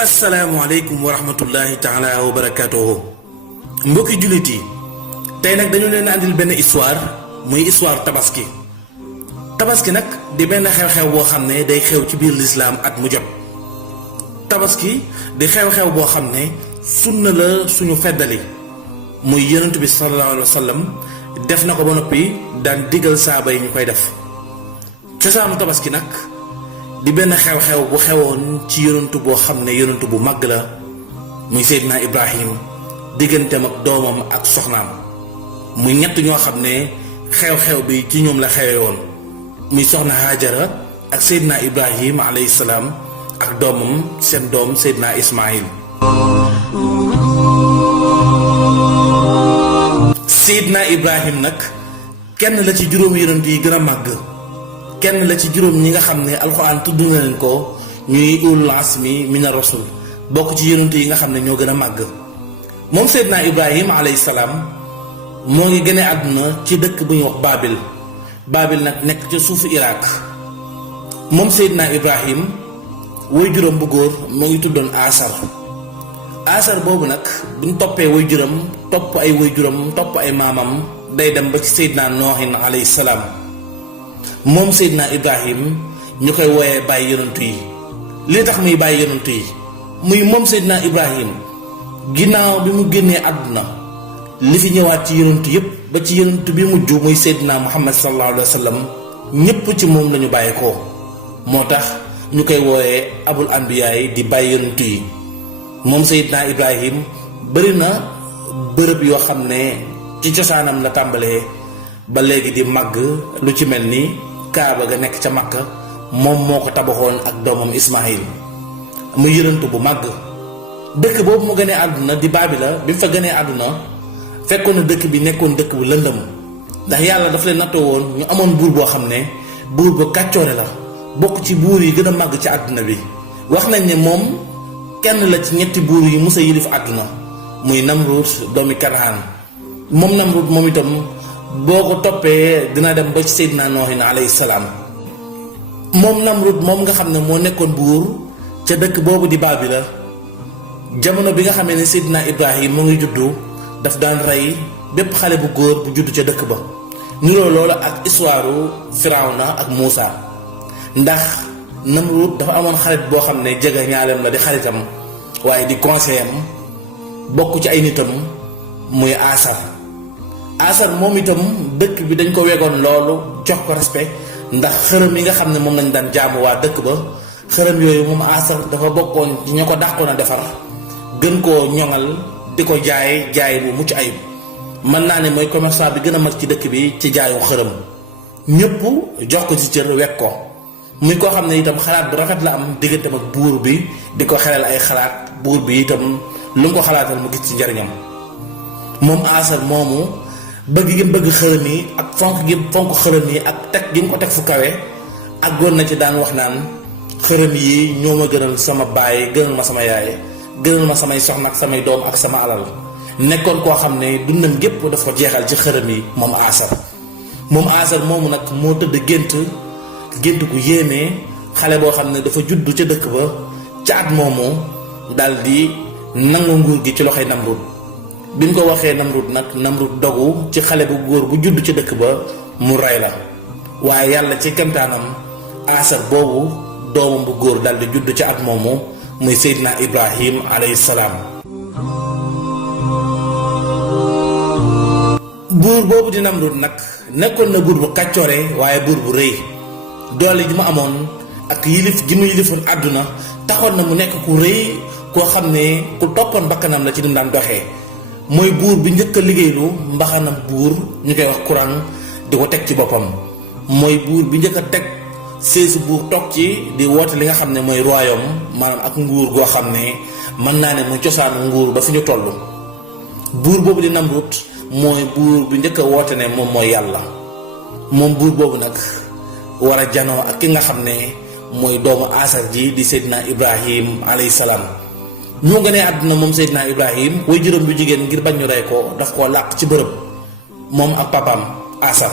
asalaamaaleykum wa rahmatullahi taala wa barakaatuhu mbokki jullit yi tey nag dañu leen andil benn histoire muy histoire tabaski nag di benn xew-xew boo xam ne day xew ci biir lislaam at mu jot. tabaski di xew-xew boo xam ne sunna la suñu feddali muy yonent bi sallallahu alayhi wa sallam def na ko ba noppi daan digal saaba yi ñu koy def. cosaanu tabaski nag di benn xew-xew bu xewoon ci yonentu boo xam ne yonentu bu màgg la muy Seydina Ibrahim digganteem ak doomam ak soxnaam muy ñett ñoo xam ne xew-xew bi ci ñoom la xewe woon muy soxna Haajara ak Seydina Ibrahim alayhi salaam ak doomam seen doom Seydina Ismaïl. Seydina Ibrahim nag kenn la ci juróom yonent yi gën a màgg. kenn la ci juróom ñi nga xam ne alxuraan tudd na leen ko ñuy ulul azmi mina rasul bokk ci yonent yi nga xam ne ñoo gën a màgg. moom Seydina Ibrahim alayhi salaam moo ngi gënee àdduna ci dëkk bu ñuy wax Babil nag nekk ca suufu Irak. moom Seydina Ibrahim way juróom bu góor moo ngi tuddoon Asar boobu nag buñ toppee way juróom topp ay way juróom topp ay maamam day dem ba ci Seydina Noohin alayhi salaam. moom Seydina Ibrahim ñu koy wooyee bàyyi yonantu yi li tax muy bàyyi yonantu yi muy moom Seydina Ibrahim ginnaaw bi mu génnee àdduna li fi ñëwaat ci yonantu yépp ba ci yonantu bi mujj muy Seydina Muhammad sallallahu alayhi wa sallam ñépp ci moom lañu bàyyi ko moo tax ñu koy wooyee abul anbiyaay di bàyyi yonantu yi. moom Seydina Ibrahim bari na bërëb yoo xam ne ci cosaanam la tàmbalee ba léegi di màgg lu ci mel ni Kaaba ga nekk ca Makka moom moo ko tabaxoon ak doomam Ismaïl mu yërëntu bu màgg. dëkk boobu mu gënee àdduna di Baabila bi mu fa gënee àdduna fekkoon na dëkk bi nekkoon dëkk bu lëndëm ndax yàlla dafa leen nattoo woon ñu amoon buur boo xam ne buur ba kàccoore la bokk ci buur yi gën a màgg ci àdduna bi. wax nañ ne moom kenn la ci ñetti buur yi musa yilif àdduna muy Namrud doomi Kanaan. moom Namrud moom itam boo ko toppee dina dem ba ci Seydina Noohin alayhi salaam. moom Namrud moom nga xam ne moo nekkoon buur ca dëkk boobu di Baabila jamono bi nga xamee ne Seydina Ibrahim mu ngi juddu daf daan rey bépp xale bu góor bu juddu ca dëkk ba. niroo loolu ak histoire Firawna ak Muusa ndax Namrud dafa amoon xarit boo xam ne jege ñaaleem la di xaritam waaye di conseiller am bokk ci ay nitam muy Asar moom itam dëkk bi dañ ko wegoon loolu jox ko respect ndax xërëm yi nga xam ne moom lañ daan jaamu waa dëkk ba xërëm yooyu moom Asar dafa bokkoon ci ña ko dàqoon a defar gën koo ñoŋal di ko jaay bu mucc ayib. mën naa ne mooy commerçant bi gën a mag ci dëkk bi ci jaayu xërëm ñëpp jox ko ci cër wekk ko muy koo xam ne itam xalaat bu rafet la am digganteem ak buur bi di ko xelal ay xalaat buur bi itam lu mu ko xalaatal mu gis ci njariñam. moom Asar moomu bëgg gi bëgg xërëm yi ak fonk xërëm yi ak teg gi mu ko teg fu kawe ak goon na ci daan wax naan xërëm yi ñoo ma gënal sama baay gënal ma sama yaay gënal ma samay soxna ak samay doom ak sama alal. nekkoon koo xam ne dundam gépp daf ko jeexal ci xërëm yi moom Asar moomu nag moo tëdd gént gu yéeme xale boo xam ne dafa juddu ca dëkk ba ca at moomu dal di nangu nguur gi ci loxoy Namrud. bi mu ko waxee Namrud dogu ci xale bu góor bu judd ci dëkk ba mu rey la waaye yàlla ci kemtaanam Asar boobu doomam bu góor dal di judd ci at moomu muy Seydina Ibrahim alayhi salaam. buur boobu di Namrud nag nekkoon na buur bu kàccoore waaye buur bu rëy doole ji mu amoon ak yilif gi mu yilifoon àdduna taxoon na mu nekk ku rëy koo xam ne ku toppoon bakkanam la ci lim daan doxee. mooy buur bi njëkk a liggéeylu mbaxanam buur ñu koy wax courant di ko teg ci boppam mooy buur bi njëkk a teg seesu buur toog ci di woote li nga xam ne mooy royaume maanaam ak nguur goo xam ne mën naa ne muy cosaanu nguur ba fi ñu toll. buur boobu di Namrud mooy buur bi njëkk a woote ne moom mooy yàlla. moom buur boobu nag war a janoo ak ki nga xam ne mooy doomu Asar ji di Seydina Ibrahim alayhi salaam. ñoo gënee àdduna moom Seydina Ibrahim way juróom bu jigéen ngir bañ ñu rey ko daf koo làq ci bërëb moom ak papaam Asar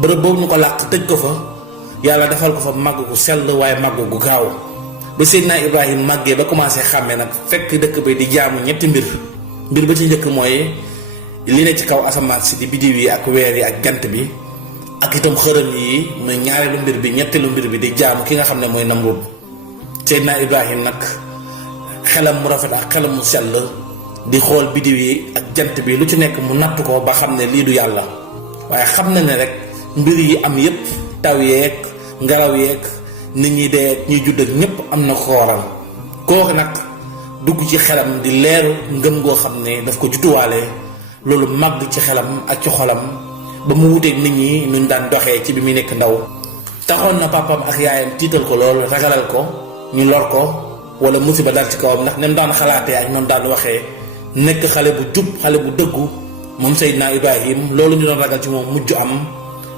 bërëb boobu ñu ko làq tëj ko fa yàlla defal ko fa màgg gu sell waaye màgg gu gaaw ba Seydina Ibrahim màggee ba commencé xàmmee nag fekk dëkk bi di jaamu ñetti mbir ba ci njëkk mooy li ne ci kaw asamaan si di biddiw yi ak weer yi ak jant bi ak itam xërëm yi muy ñaareelu mbir bi ñetteelu mbir bi di jaamu ki nga xam ne mooy Namrud. Seydina Ibrahim nag xelam mu rafet ak xelam mu sell di xool biddiw yi ak jant bi lu ci nekk mu natt ko ba xam ne lii du yàlla, waaye xam na ne rek mbir yi am yépp taw yeeg ngelaw yeeg nit ñi dee ñuy judd ak ñépp am na ko waral. kooku nag dugg ci xelam di leeru ngëm goo xam ne daf ko jutuwaale, loolu màgg ci xelam ak ci xolam ba mu wuteeg nit ñi nuñ daan doxee ci bi muy nekk ndaw. taxoon na papam ak yaayam tiital ko lool, ragalal ko ñu lor ko wala musiba dal ci kawam, ndax nem daan xalaatee ak noonu daan waxee nekk xale bu jub xale bu dëggu moom Seydina Ibrahim. loolu ñu doon ragal ci moom mujj am,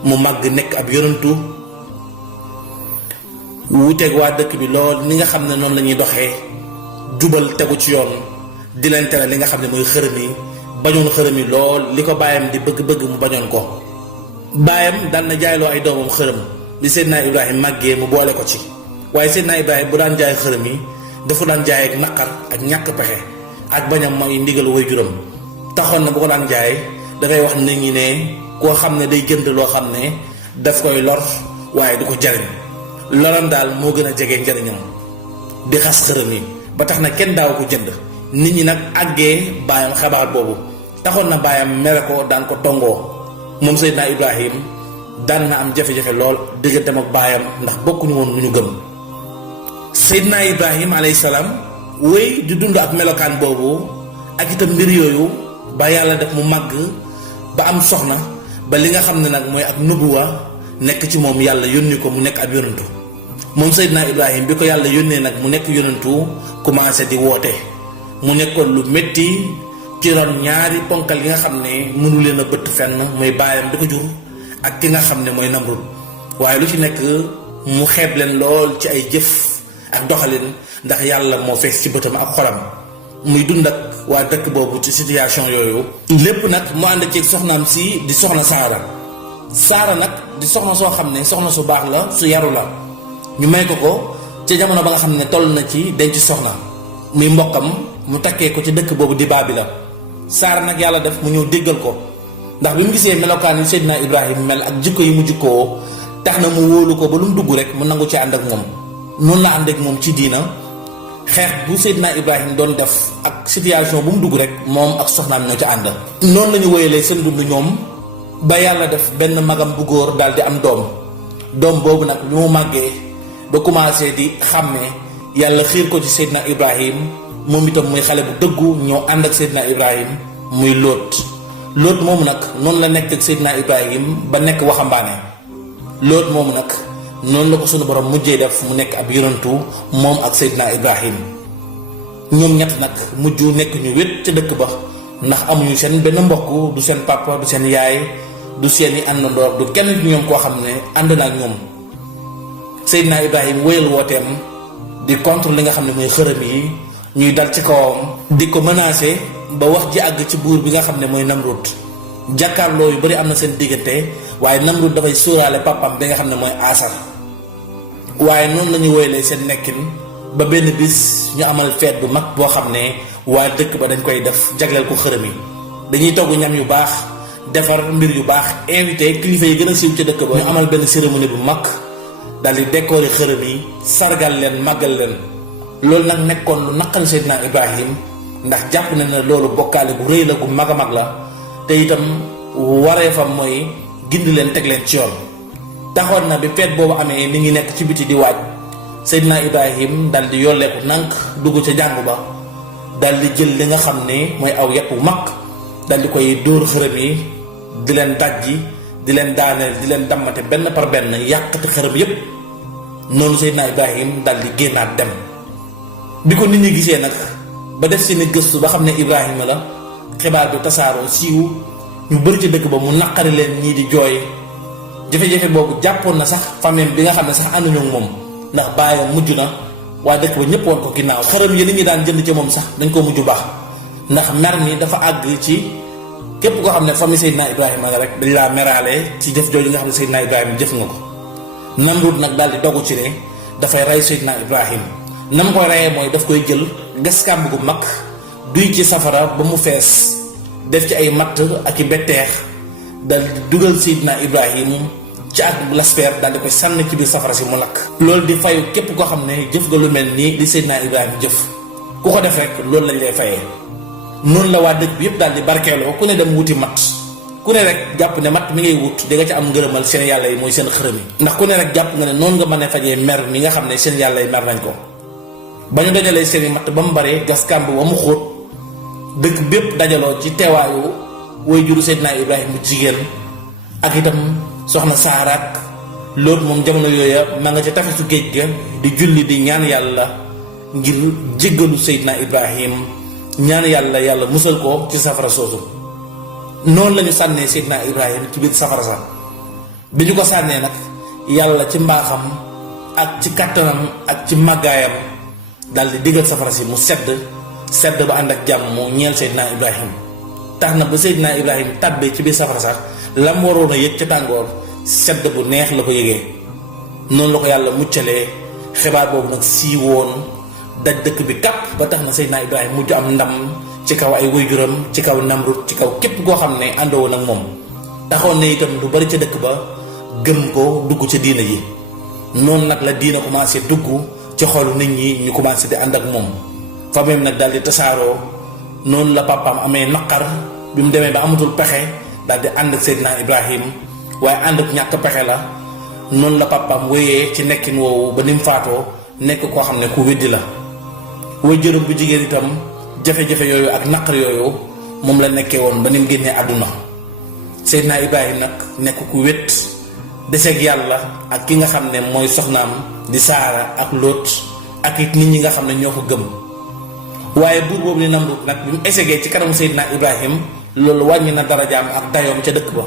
mu màgg nekk ab yonantu wuuteeg waa dëkk bi lool ni nga xam ne noonu la ñuy doxee, jubal tegu ci yoon di leen tere li nga xam ne mooy xërëm yi, bañoon xërëm yi lool, li ko baayam di bëgg-bëgg mu bañoon ko. baayam daan na jaayloo ay doomam xërëm di Seydina Ibrahim màggee mu boole ko ci, waaye Seydina Ibrahim bu daan jaay xërëm yi dafa daan jaay ak naqar ak ñàkk pexe ak bañam mooy ndigal waajuram. taxoon na bu ko daan jaay dafay wax nit ñi ne koo xam ne day jënd loo xam ne daf koy lor waaye du ko jariñ, loram daal moo gën a jege njariñam, di xas xërëm yi ba tax na kenn daaw ko jënd. nit ñi nag àggee baayam xabaar boobu taxoon na baayam mere ko daan ko tongoo. moom Seydina Ibrahim daan na am jafe-jafe lool digganteem ak baayam ndax bokkuñu woon lu ñu gëm. Seydina Ibrahim alayhi salaam wéy di dund ak melokaan boobu ak itam mbir yooyu ba yàlla def mu màgg ba am soxna, ba li nga xam ne nag mooy ak nubuwa nekk ci moom, yàlla yónni ko mu nekk ab yonantu. moom Seydina Ibrahim bi ko yàlla yónnee nag mu nekk yonantu commencé di woote. mu nekkoon lu métti ci ron ñaari ponkal yi nga xam ne mënu leen a bëtt fenn, muy baayam di ko jur ak ki nga xam ne mooy Namrud, waaye lu ci nekk mu xeeb leen lool ci ay jëf ak doxalin ndax yàlla moo fees ci bëtam ak xolam. muy dund ak waa dëkk boobu ci situation yooyu lépp nag mu ànd ci soxnaam si di soxna Saara nag di soxna soo xam ne soxna su baax la, su yaru la. ñu may ko ca jamono ba nga xam ne toll na ci denc soxna, muy mbokkam mu takkee ko ci dëkk boobu di Baabila. Saara nag yàlla def mu ñëw déggal ko ndax bi mu gisee melokaan yi Seydina Ibrahim mel ak jikko yi mu jikkoo tax na mu wóolu ko ba lu mu dugg rek mu nangu ci ànd ak moom. noonu la ànd ak moom ci diina, xeex bu Seydina Ibrahim doon def ak situation bu mu dugg rek moom ak soxnaam ñoo ca ànd. noonu la ñu wéyalee seen dund ñoom ba yàlla def benn magam bu góor daal di am doom boobu nag bi mu màggee ba commencé di xàmmee, yàlla xiir ko ci Seydina Ibrahim moom itam muy xale bu dëggu ñëw ànd ak Seydina Ibrahim muy Lóot moomu nag noonu la nekk ak Seydina Ibrahim ba nekk waxambaane. Lóot moomu nag noonu la ko sunu borom mujjee def mu nekk ab yonantu moom ak Seydina Ibrahim. ñoom ñett nag mujj nekk ñu wét ca dëkk ba ndax amuñu seen benn mbokk, du seen papa, du seen yaay, du seeni àndandoor, du kenn ci ñoom koo xam ne ànd na ak ñoom. Seydina Ibrahim wéyal wooteem di contre li nga xam ne mooy xërëm yi ñuy dal ci kawam, di ko menacé ba wax ji àgg ci buur bi nga xam ne mooy Namrud. jàkkaarloo yu bari am na seen diggante, waaye Namrud dafay sóoraale papam bi nga xam ne mooy Asar. waaye noonu la ñu wéyalee seen nekkin ba benn bis ñu amal feet bu mag boo xam ne waa dëkk ba dañ koy def jagleel ko xërëm yi. dañuy togg ñam yu baax, defar mbir yu baax, invité kilifa yi gën a siiw ca dëkk ba. ñu amal benn cérémonie bu mag daal di décorer xërëm yi, sargal leen, màggal leen. loolu nag nekkoon lu naqal Seydina Ibrahim ndax jàpp na ne loolu bokkaale gu rëy la, gu mag a mag la, te itam wareefam mooy gindi leen, teg leen ci yoon. taxoon na bi feet boobu amee ni ngi nekk ci biti di waaj, Seydina Ibrahim dal di yolleeku nànk dugg ca jàngu ba, dal di jël li nga xam ne mooy aw yàpp bu mag dal di koy dóor xërëm yi, di leen dajji, di leen daaneel, di leen dammate benn par benn, yàqati xërëm yépp. noonu Seydina Ibrahim dal di génnaat dem. bi ko nit ñi gisee nag ba def seeni gëstu ba xam ne Ibrahima la, xibaar bi tasaaroo siiw, ñu bëri ci dëkk ba mu naqari leen, ñii di jooy. jafe-jafe boobu jàppoon na sax famille bi nga xam ne sax ànduñu ak moom ndax baayam mujj na, waa dëkk ba ñëpp woon ko ginnaaw. xërëm yi nit ñi daan jënd ci moom sax dañ ko mujj baax ndax mer mi dafa àgg ci képp koo xam ne famille Seydina Ibrahima la rek dañ laa meraale ci jëf jooju nga xam ne Seydina Ibrahima jëf nga ko. Namrud nag daal di dogu ci ne dafay rey Seydina Ibrahim nam koy reyee mooy daf koy jël gas kàmb gu mag duy ci safara ba mu fees def ci ay matt ak i betteex dal di dugal Seydina Ibrahim ci ak laspeer daal di koy sànni ci biir safara si mu lakk. loolu di fayu képp koo xam ne jëf nga lu mel nii li Seydina Ibrahim jëf ku ko def rek loolu lañ lay fayee. noonu la waa dëkk bi yëpp daal di barkeeloo ku ne dem wuti matt ku ne rek jàpp ne matt mi ngay wut di nga ci am ngërëmal seen yàlla yi mooy seen xërëm yi. ndax ku ne rek jàpp nga ne noonu nga mën a fajee mer mi nga xam ne seen yàlla yi mer nañ ko. ba ñu dajalee seen i matt ba mu bare gas kàmb ba mu xóot dëkk bépp dajaloo ci teewaayu way juru Seydina Ibrahim bu jigéen ak itam soxna Saaraak Lóot moom jamono yooya ma nga ca tafesu géej ga di julli di ñaan yàlla ngir jéggalu Seydina Ibrahim ñaan yàlla musal ko ci safara soosu. noonu lañu sànnee Seydina Ibrahim ci biir safara sax bi ñu ko sànnee nag yàlla ci mbaaxam ak ci kàttanam ak ci màggaayam daal di digal safara si mu sedd ba ànd ak jàmm mu ñeel Seydina Ibrahim tax na ba Seydina Ibrahim tàbbee ci biir safara sax lam waroon a yëg ca tàngoor sedd bu neex la ko yëgee. noonu la ko yàlla muccalee xibaar boobu nag siiwoon daj dëkk bi kàpp ba tax na Seydina Ibrahim mujj am ndam ci kaw ay waajuram ci kaw Namrud ci kaw képp koo xam ne àndowoon ak moom taxoon ne itam lu bari ca dëkk ba gëm ko dugg ca diina ji. noonu nag la diina commencé dugg ci xolu nit ñi ñu commencé di ànd ak moom famille nag daal di tasaaroo. noonu la papaam amee naqar bi mu demee ba amatul pexe daal di ànd ak Seydina Ibrahim waaye ànd ak ñàkk pexe la. noonu la papaam wéyee ci nekkin woowu ba ni mu faatoo nekk koo xam ne ku weddi la. waajuram bu jigéen itam jafe-jafe yooyu ak naqar yooyu moom la nekkee woon ba ni mu génnee àdduna. Seydina Ibrahim nag nekk ku wét deseeg yàlla ak ki nga xam ne mooy soxnaam di Saara ak Lóot ak it nit ñi nga xam ne ñoo ko gëm. waaye buur boobu ni Namrud nag bi mu esegee ci kanamu Seydina Ibrahim loolu wàññi na darajaam ak dayoom ca dëkk ba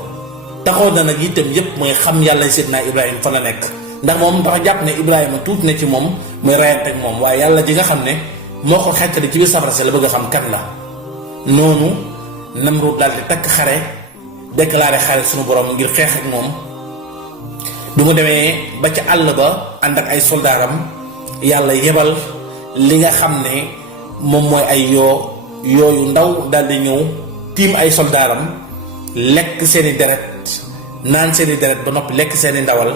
taxoon na nag itam yépp mooy xam yàlla Seydina Ibrahim fa la nekk ndax moom dafa jàpp ne Ibrahima tuuti na ci moom muy rayante ak moom waaye yàlla ji nga xam ne moo ko xettali ci biir safara si la bëgg a xam kan la. noonu Namrud daal di takk xare déclaré xare sunu borom ngir xeex ak moom bi mu demee ba ca àll ba ànd ak ay soldaaram yàlla yebal li nga xam ne moom mooy ay yooyu ndaw daal di ñëw tiim ay soldaaram lekk seeni deret naan seeni deret ba noppi lekk seeni ndawal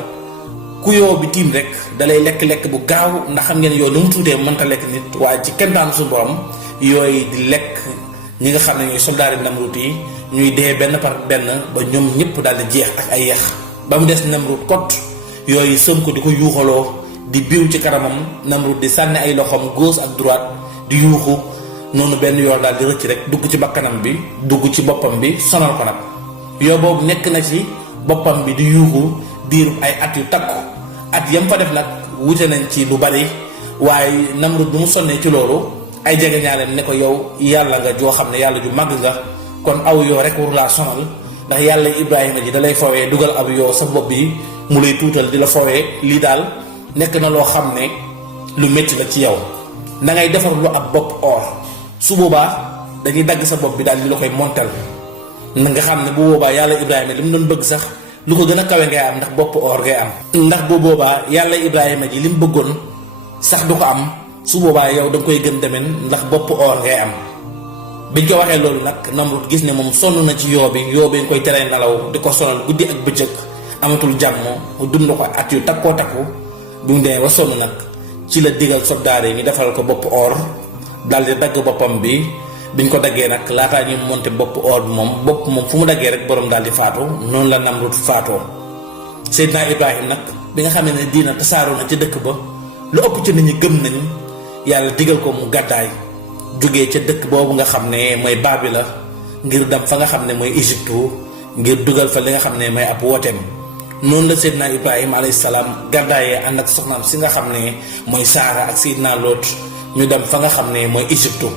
ku yoo bi tiim rek dalay lekk-lekk bu gaaw ndax xam ngeen yoo nu mu tuutee mënta lekk nit waaye ci kemtaan suñu borom yooyu di lekk ñi nga xam ne ñooy soldaar yi Namrud yi ñuy dee benn par benn ba ñoom ñëpp daal di jeex ak ay yeex ba mu des Namrud kot yooyu sëm ko di ko yuuxaloo di biiw ci kanamam Namrud di sànni ay loxoom gauche ak droite di yuuxu noonu benn yoon daal di rëcc rek dugg ci bakkanam bi dugg ci boppam bi sonal ko nag yoo boobu nekk na ci boppam bi di yuuxu diiru ay at yu takku at yam fa def nag wute nañ ci lu bari waaye Namrud bu mu sonnee ci loolu ay jege ñaaleem ne ko yow yàlla nga joo xam ne yàlla ju màgg nga kon aw yoo rek waru laa sonal ndax yàlla Ibrahima ji da lay fowee dugal ab yoo sa bopp bi mu lay tuutal di la fowee lii daal nekk na loo xam ne lu métti la ci yow na ngay defar lu ab bopp or su boobaa dañuy dagg sa bopp bi daal di la koy montal na nga xam ne bu boobaa yàlla Ibrahima li mu doon bëgg sax lu ko gën a kawe ngay am ndax bopp or ngay am ndax bu boobaa yàlla Ibrahima ji li mu bëggoon sax du ko am su boobaa yow da nga koy gën demen ndax bopp or ngay am. biñ ko waxee loolu nag Namrud gis ne moom sonn na ci yoo bi nga koy teree nelaw di ko sonal guddi ak bëccëg amatul jàmm mu dund ko at yu takkoo takku bi mu demee ba sonn nag ci la digal soldaar yi ñu defal ko bopp or daal di dagg boppam bi biñ ko daggee nag laataa ñu monte bopp or bi moom fu mu daggee rek borom daal di faatu noonu la Namrud faatoo. Seydina Ibrahim nag bi nga xam ne diina tasaaroo na ci dëkk ba lu ëpp ci nit ñi gëm nañ yàlla digal ko mu gàddaay jógee ca dëkk boobu nga xam ne mooy Babila ngir dem fa nga xam ne mooy Égypte ngir dugal fa li nga xam ne mooy ab wooteem. noonu la Seydina Ibrahima alayhi salaam gàddaayee ànd ak soxnaam si nga xam ne mooy Saara ak Seydina Lóot ñu dem fa nga xam ne mooy Égypte.